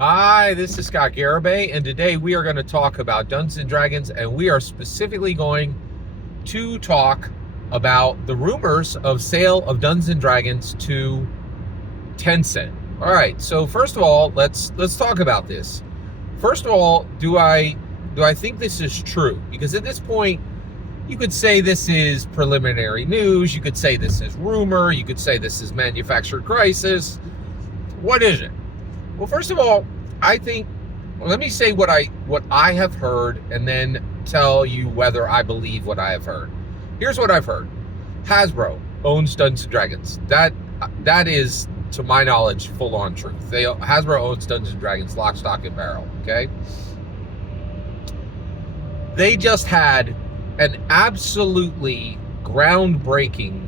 Hi, this is Scott Garibay, and today we are going to talk about Dungeons and Dragons, and we are specifically going to talk about the rumors of sale of Dungeons and Dragons to Tencent. All right, so first of all, let's talk about this. First of all, do I think this is true? Because at this point, you could say this is preliminary news, you could say this is rumor, you could say this is manufactured crisis. What is it? Well, first of all, I think, let me say what I have heard and then tell you whether I believe what I have heard. Here's what I've heard. Hasbro owns Dungeons & Dragons. That is, to my knowledge, full-on truth. Hasbro owns Dungeons & Dragons, lock, stock, and barrel, okay? They just had an absolutely groundbreaking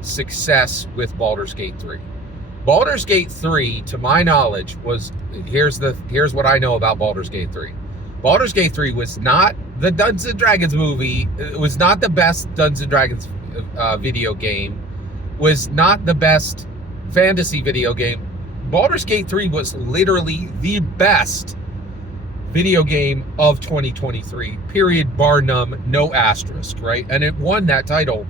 success with Baldur's Gate 3. Baldur's Gate 3, to my knowledge, here's what I know about Baldur's Gate 3. Baldur's Gate 3 was not the Dungeons & Dragons movie. It was not the best Dungeons & Dragons video game. Was not the best fantasy video game. Baldur's Gate 3 was literally the best video game of 2023, period, bar none, no asterisk, right? And it won that title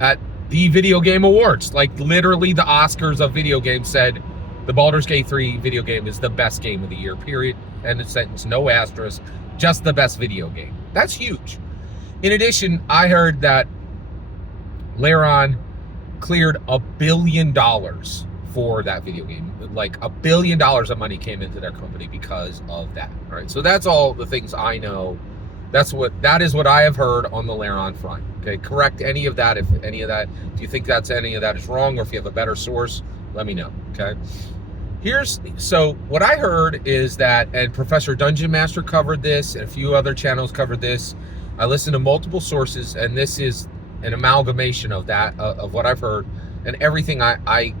at the Video Game Awards. Like, literally the Oscars of video games said the Baldur's Gate 3 video game is the best game of the year, period, end of sentence, no asterisk, just the best video game. That's huge. In addition, I heard that Larian cleared $1 billion for that video game. Like, $1 billion of money came into their company because of that. All right, so that's all the things I know. That is what I have heard on the Larian front. Okay, correct any of that if any of that. Do you think any of that is wrong, or if you have a better source, let me know. Okay. So what I heard is that, and Professor Dungeon Master covered this, and a few other channels covered this. I listened to multiple sources, and this is an amalgamation of that, of what I've heard, and everything I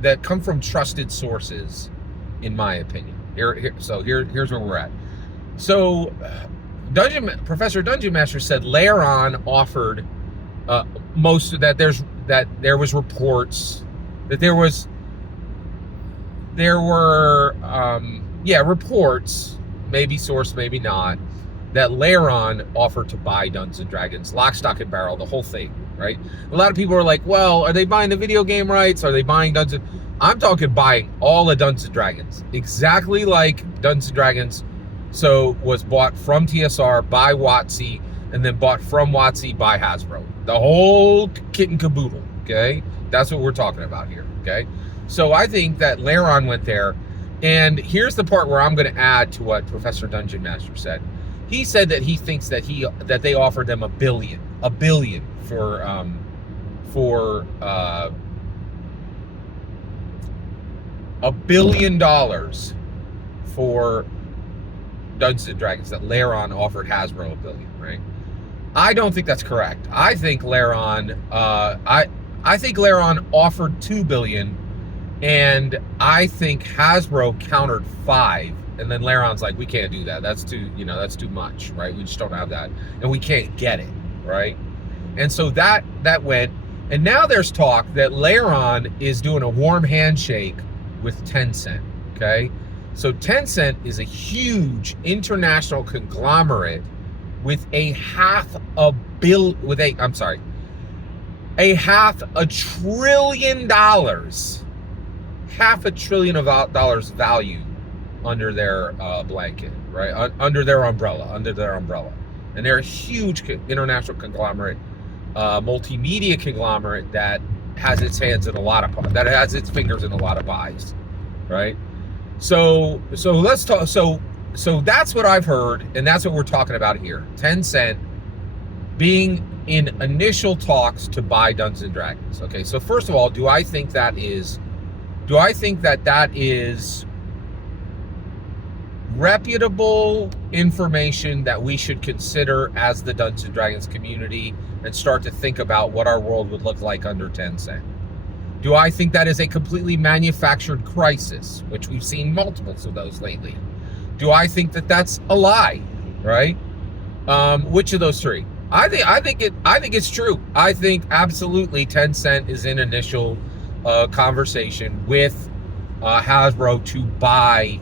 that come from trusted sources, in my opinion. Here's where we're at. So, Professor Dungeon Master said Larian offered that there was reports that there were reports, maybe source, maybe not, that Larian offered to buy Dungeons & Dragons, lock, stock, and barrel, the whole thing, right? A lot of people are like, well, are they buying the video game rights? Are they buying Dungeons? I'm talking buying all of Dungeons & Dragons, exactly like Dungeons & Dragons was bought from TSR by WotC, and then bought from WotC by Hasbro. The whole kit and caboodle, okay? That's what we're talking about here, okay? So I think that Larian went there, and here's the part where I'm going to add to what Professor Dungeon Master said. He said that he thinks that they offered them $1 billion for $1 billion for Dungeons and Dragons, that Larian offered Hasbro $1 billion, right? I don't think that's correct. I think Larian offered $2 billion, and I think Hasbro countered $5 billion, and then Larian's like, we can't do that. That's too much, right? We just don't have that, and we can't get it, right? And so that went, and now there's talk that Larian is doing a warm handshake with Tencent, okay? So Tencent is a huge international conglomerate with $500 billion, $500 billion of value under their blanket, right? Under their umbrella, and they're a huge international conglomerate, multimedia conglomerate that has its fingers in a lot of pies, right? So let's talk. So that's what I've heard, and that's what we're talking about here. Tencent being in initial talks to buy Dungeons & Dragons. Okay, so first of all, do I think that is reputable information that we should consider as the Dungeons & Dragons community and start to think about what our world would look like under Tencent? Do I think that is a completely manufactured crisis, which we've seen multiples of those lately? Do I think that that's a lie, right? Which of those three? I think it's true. I think absolutely Tencent is in initial conversation with Hasbro to buy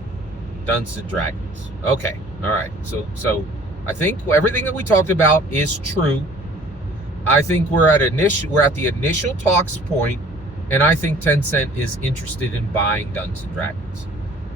Dungeons and Dragons. Okay, all right. So I think everything that we talked about is true. I think we're at the initial talks point, and I think Tencent is interested in buying Dungeons and Dragons.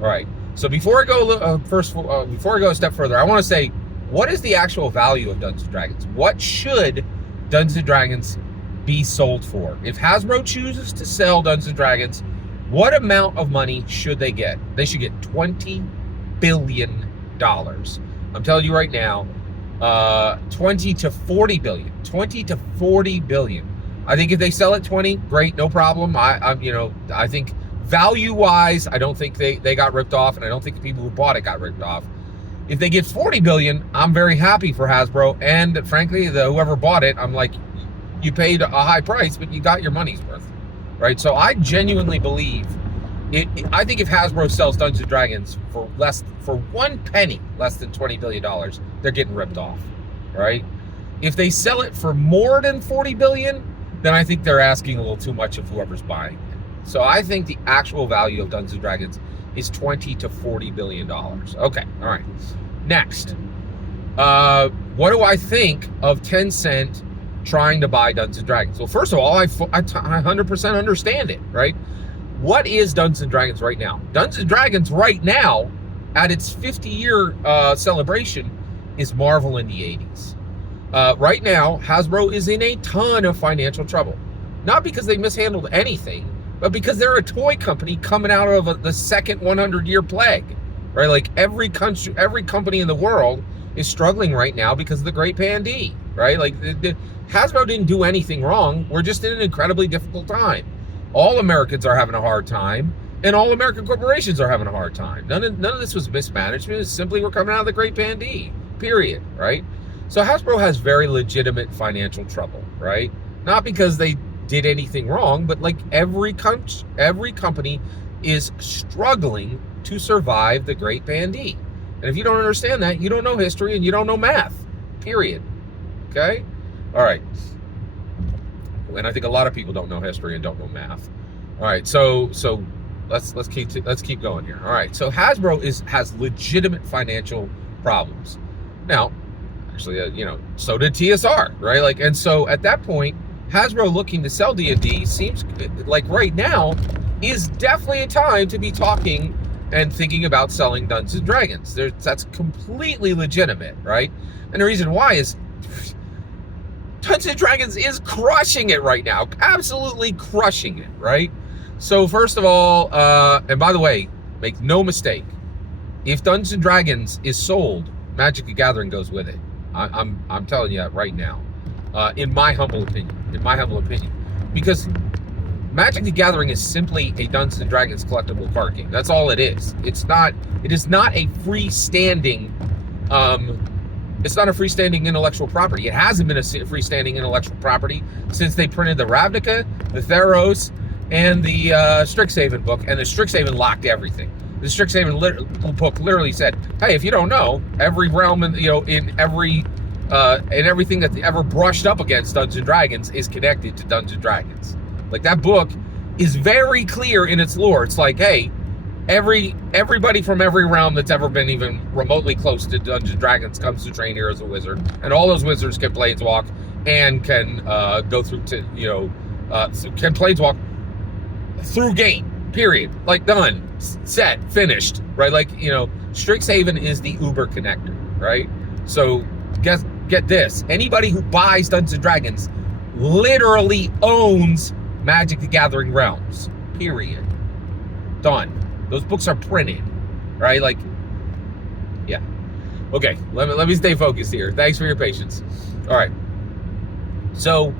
All right. So before I go before I go a step further, I want to say, what is the actual value of Dungeons and Dragons? What should Dungeons and Dragons be sold for? If Hasbro chooses to sell Dungeons and Dragons, what amount of money should they get? They should get $20 billion. I'm telling you right now, 20 to 40 billion. 20 to 40 billion. I think if they sell at 20, great, no problem. I think value-wise, I don't think they got ripped off, and I don't think the people who bought it got ripped off. If they get 40 billion, I'm very happy for Hasbro, and frankly, whoever bought it, I'm like, you paid a high price, but you got your money's worth, right? So I genuinely believe I think if Hasbro sells Dungeons and Dragons for 1 penny less than $20 billion, they're getting ripped off, right? If they sell it for more than 40 billion, then I think they're asking a little too much of whoever's buying it. So I think the actual value of Dungeons and Dragons is 20 to 40 billion dollars. Okay, all right. Next, what do I think of Tencent trying to buy Dungeons and Dragons? Well, first of all, I 100% understand it, right? What is Dungeons and Dragons right now? Dungeons and Dragons right now, at its 50-year celebration, is Marvel in the 80s. Right now, Hasbro is in a ton of financial trouble. Not because they mishandled anything, but because they're a toy company coming out of the second 100-year plague, right? Like every company in the world is struggling right now because of the Great Pandemic, right? Like Hasbro didn't do anything wrong. We're just in an incredibly difficult time. All Americans are having a hard time, and all American corporations are having a hard time. None of this was mismanagement. It's simply we're coming out of the Great Pandemic, period, right? So Hasbro has very legitimate financial trouble, right? Not because they did anything wrong, but like every company is struggling to survive the Great Pandemic. And if you don't understand that, you don't know history and you don't know math, period. Okay? All right. And I think a lot of people don't know history and don't know math. All right, so let's keep going here. All right, so Hasbro has legitimate financial problems. Now, actually, so did TSR, right? Like, and so at that point, Hasbro looking to sell D&D seems like right now is definitely a time to be talking and thinking about selling Dungeons and Dragons. That's completely legitimate, right? And the reason why is Dungeons and Dragons is crushing it right now. Absolutely crushing it, right? So first of all, and by the way, make no mistake, if Dungeons and Dragons is sold, Magic the Gathering goes with it. I'm telling you that right now. In my humble opinion. Because Magic the Gathering is simply a Dungeons and Dragons collectible card game. That's all it is. It is not a freestanding intellectual property. It hasn't been a freestanding intellectual property since they printed the Ravnica, the Theros, and the Strixhaven book, and the Strixhaven locked everything. The Strixhaven book literally said, "Hey, if you don't know, every realm in everything that ever brushed up against Dungeons and Dragons is connected to Dungeons and Dragons." Like that book is very clear in its lore. It's like, hey, everybody from every realm that's ever been even remotely close to Dungeons and Dragons comes to train here as a wizard, and all those wizards can planeswalk and can go through to can planeswalk through gate. Period. Like done, set, finished. Right? Like Strixhaven is the Uber connector. Right? So get this: anybody who buys Dungeons and Dragons literally owns Magic the Gathering realms. Period. Done. Those books are printed, right? Like, yeah. Okay, let me stay focused here. Thanks for your patience. All right. So,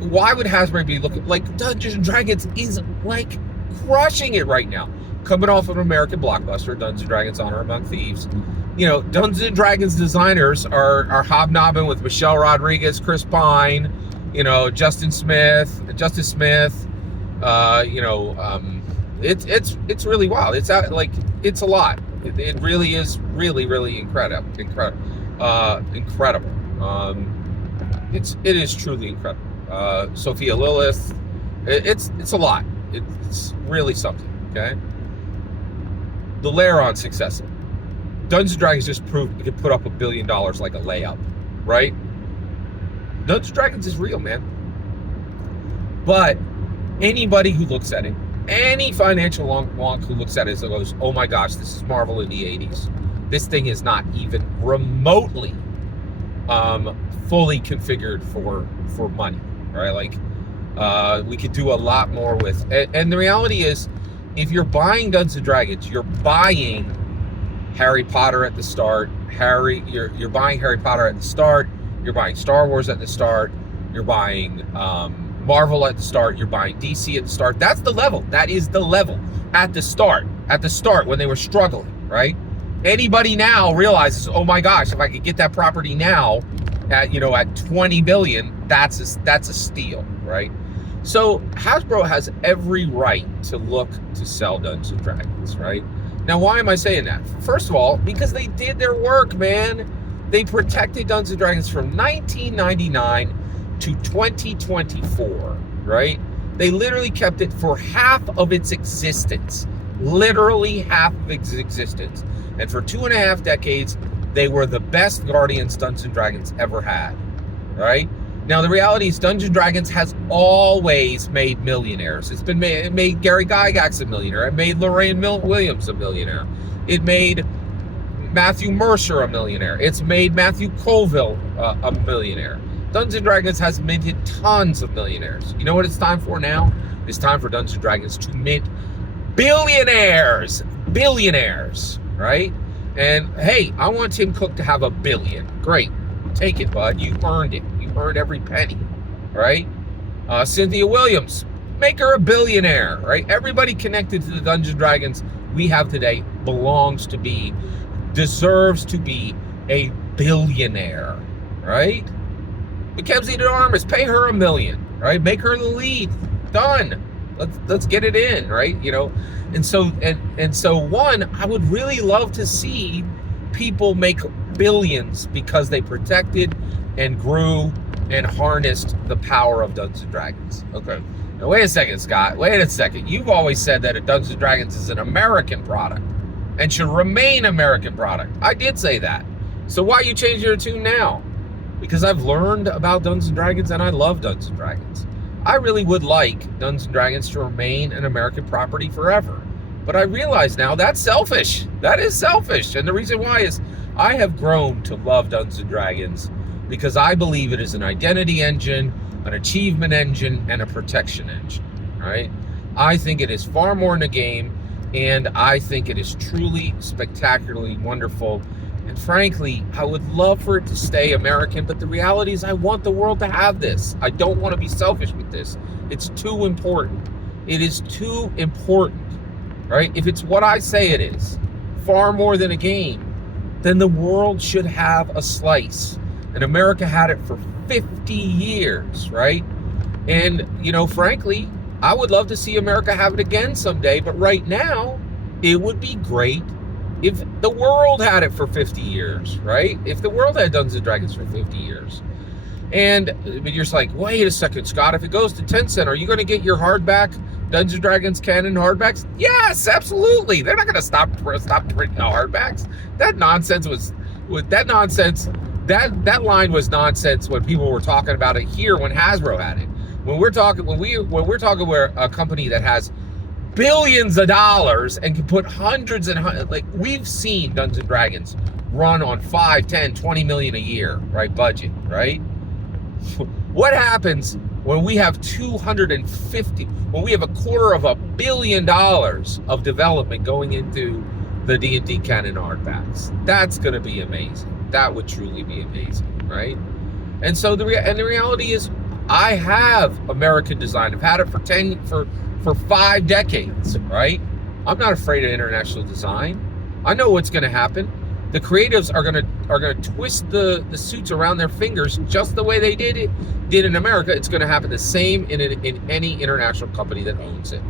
why would Hasbro be looking like Dungeons and Dragons is like crushing it right now? Coming off of an American blockbuster, Dungeons and Dragons: Honor Among Thieves. Dungeons and Dragons designers are hobnobbing with Michelle Rodriguez, Chris Pine, Justice Smith. It's really wild. It's a lot. It really is really incredible. It is truly incredible. Sophia Lilith. It's a lot. It's really something, okay? The Layeron success. Dungeons & Dragons just proved it could put up $1 billion like a layup, right? Dungeons & Dragons is real, man. But anybody who looks at it, any financial wonk who looks at it and goes, oh my gosh, this is Marvel in the 80s. This thing is not even remotely fully configured for money, right? Like, we could do a lot more with, and the reality is, if you're buying Dungeons & Dragons, you're buying Harry Potter at the start, you're buying Harry Potter at the start, you're buying Star Wars at the start, you're buying Marvel at the start, you're buying DC at the start. That's the level. That is the level at the start when they were struggling, right? Anybody now realizes, oh my gosh, if I could get that property now at, you know, at 20 billion, that's a steal, right? So Hasbro has every right to look to sell Dungeons & Dragons, right? Now, why am I saying that? First of all, because they did their work, man. They protected Dungeons & Dragons from 1999 to 2024, right? They literally kept it for half of its existence. Literally half of its existence. And for 2.5 decades, they were the best guardians Dungeons & Dragons ever had, right? Now, the reality is Dungeons & Dragons has always made millionaires. It made Gary Gygax a millionaire. It made Lorraine Williams a millionaire. It made Matthew Mercer a millionaire. It's made Matthew Colville a millionaire. Dungeons & Dragons has minted tons of millionaires. You know what it's time for now? It's time for Dungeons & Dragons to mint billionaires, right? And hey, I want Tim Cook to have $1 billion. Great, take it, bud. You earned it. You earned every penny, right? Cynthia Williams, make her a billionaire, right? Everybody connected to the Dungeons & Dragons we have today deserves to be a billionaire, right? Mackenzie DeArmas, pay her $1 million, right? Make her the lead. Done. Let's get it in, right? You know, and so one, I would really love to see people make billions because they protected and grew and harnessed the power of Dungeons & Dragons. Okay. Now wait a second, Scott. Wait a second. You've always said that Dungeons & Dragons is an American product and should remain American product. I did say that. So why are you changing your tune now? Because I've learned about Dungeons & Dragons and I love Dungeons & Dragons. I really would like Dungeons & Dragons to remain an American property forever. But I realize now that's selfish. That is selfish. And the reason why is I have grown to love Dungeons & Dragons because I believe it is an identity engine, an achievement engine, and a protection engine, right? I think it is far more than a game, and I think it is truly spectacularly wonderful. And frankly, I would love for it to stay American, but the reality is I want the world to have this. I don't want to be selfish with this. It's too important. It is too important, right? If it's what I say it is, far more than a game, then the world should have a slice. And America had it for 50 years, right? And, you know, frankly, I would love to see America have it again someday, but right now, it would be great if the world had it for 50 years, right? If the world had Dungeons & Dragons for 50 years. And you're just like, wait a second, Scott, if it goes to 10 cents, are you going to get your hardback Dungeons & Dragons canon hardbacks? Yes, absolutely. They're not going to stop printing hardbacks. That nonsense was that line was nonsense when people were talking about it here when Hasbro had it. When we're talking where a company that has billions of dollars and can put hundreds and hundreds, like we've seen Dungeons & Dragons run on 5, 10, 20 million a year, right? Budget, right? What happens when we have when we have $250 million of development going into the D&D canon hardbacks? That's going to be amazing. That would truly be amazing, right? And so the reality is I have American design. I've had it for 5 decades, right? I'm not afraid of international design. I know what's going to happen. The creatives are going to twist the suits around their fingers just the way they did in America. It's going to happen the same in any international company that owns it.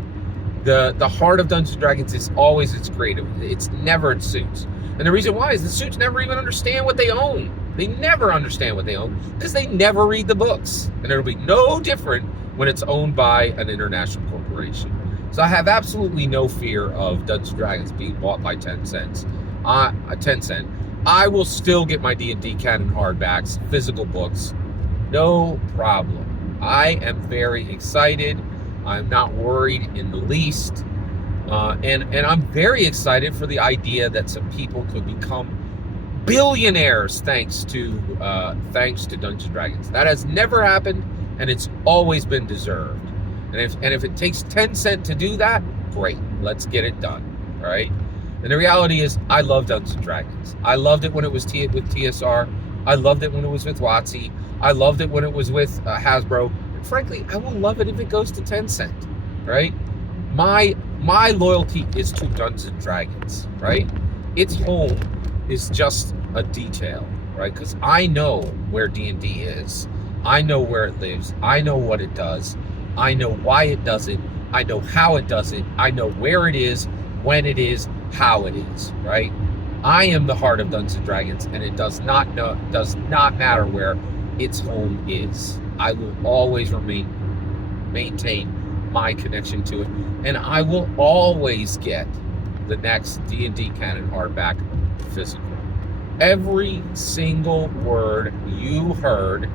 The heart of Dungeons & Dragons is always its creative. It's never its suits. And the reason why is the suits never even understand what they own. They never understand what they own because they never read the books. And it'll be no different when it's owned by an international corporation. So I have absolutely no fear of Dungeons & Dragons being bought by 10 cents. 10 cent. I will still get my D&D canon hardbacks, physical books, no problem. I am very excited. I'm not worried in the least. And I'm very excited for the idea that some people could become billionaires thanks to Dungeons & Dragons. That has never happened, and it's always been deserved. And if it takes 10 cents to do that, great. Let's get it done. All right. And the reality is, I love Dungeons & Dragons. I loved it when it was with TSR. I loved it when it was with WotC. I loved it when it was with Hasbro. And frankly, I will love it if it goes to 10 cents. Right. My loyalty is to Dungeons & Dragons. Right. Its home is just a detail. Right. Because I know where D&D is. I know where it lives. I know what it does. I know why it does it. I know how it does it. I know where it is, when it is, how it is, right? I am the heart of Dungeons & Dragons, and it does not matter where its home is. I will always maintain my connection to it, and I will always get the next D&D canon hardback physical. Every single word you heard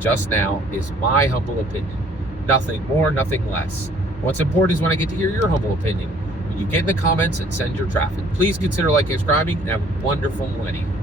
just now is my humble opinion. Nothing more, nothing less. What's important is when I get to hear your humble opinion. When you get in the comments and send your traffic. Please consider liking and subscribing, and have a wonderful millennium.